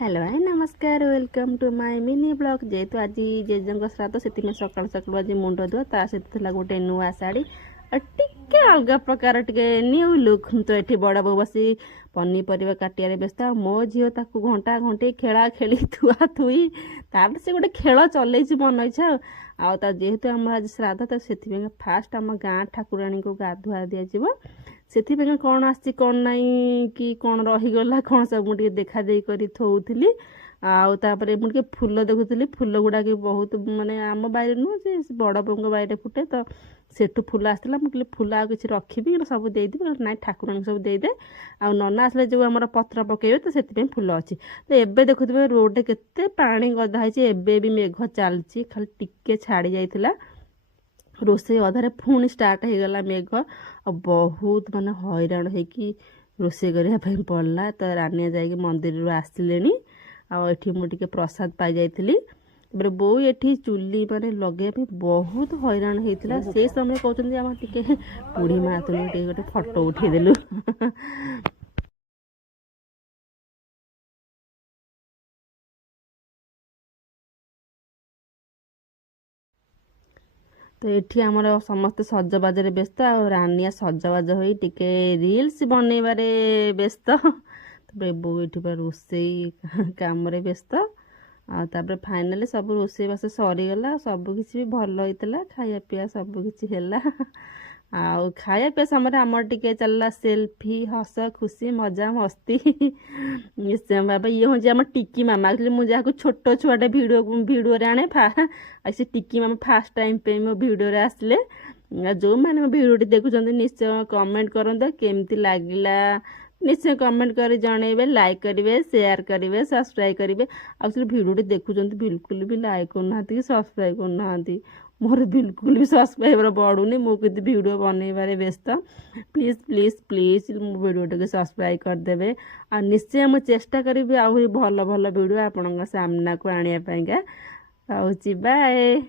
Hello hi नमस्कार welcome to my mini blog जेहेतु आज जेजेंको श्राद्ध से सकाल सकाल आज मुंड धुआ ता सहित गोटे नुआ शाढ़ी और टिके अलग प्रकार टे न्यू लुक तो ये बड़ बो बसी पनीपरिया काटिया व्यस्त मो झील ताकू घंटा घंटे खेला खेली थुआ थुई तार से गोटे खेल चल मन इच्छा आ जेहेतु आम आज श्राद्ध तो से फास्ट आम गाँ ठाकुराणी को गाधुआ दिज्व से कौन आसी कौन नाई कि कौन रहीगला कौन सब मुझे देखा दे कर थोली आउे मुझे फूल देखुली फूल गुड़ा बहुत माने आम बाहर नुह से बड़ बोंग बाहर फुटे तो सेठू फूल आसाला मुझे फूल आ कि रखी सब देदेवी ना ठाकुर सब देदे आ नना आसले जो आम पत्र पकड़े तो से फूल अच्छी तो एबे देखुए रोड केते पानी गदा है भी मेघ चलती खाली टिके छाड़ी जाइला रोसे अधारे पुणी स्टार्ट हो गला मेघ और बहुत माने हैरान होगी रोसे करने पड़ला तो रानिया जाकि मंदिर आसिले आठी मुझे प्रसाद पाई जाइली बो ये चुली माने लगे बहुत हैरान होता से समय कहते आम टे बुढ़ी माँ तुम गोटे फटो उठेदेलु तो ये आमर समस्त सजबाज व्यस्त आ रानिया सजबाज हो टिके रील्स बनइबारे व्यस्त बो ये रोसे कम व्यस्त आपर फाइनाली सब रोसे बास सरीगला सबकि भी भल होता खाया पीया सबकि आउ खाया पीया समय आमर टिके चलला सेल्फी हस खुशी मजा मस्ती बाबा ये हूँ आम टिकी मामा एक्चुअली मुझे छोट छुआटे भिडियो आने से टिकी मामा फास्ट टाइम पे मो भिडियो आसले जो मैंने मो भिडियो देखुं निश्चय कमेंट करते केमती लगिला निश्चय कमेंट कर जनइबे लाइक करेंगे शेयर करेंगे सब्सक्राइब करेंगे एक्चुअली भिडियो देखुं बिल्कुल भी लाइक करना कि सब्सक्राइब करना मोर बिल्कुल भी सब्सक्राइबर बढ़ुनी मुझे भिडियो बनइबारे व्यस्त प्लीज प्लीज प्लीज मो भिडियो टे सब्सक्राइब करदे आ निश्चय मुझे चेष्टा करी आहरी भल भल भिडियो आपण सामना को आने बाय।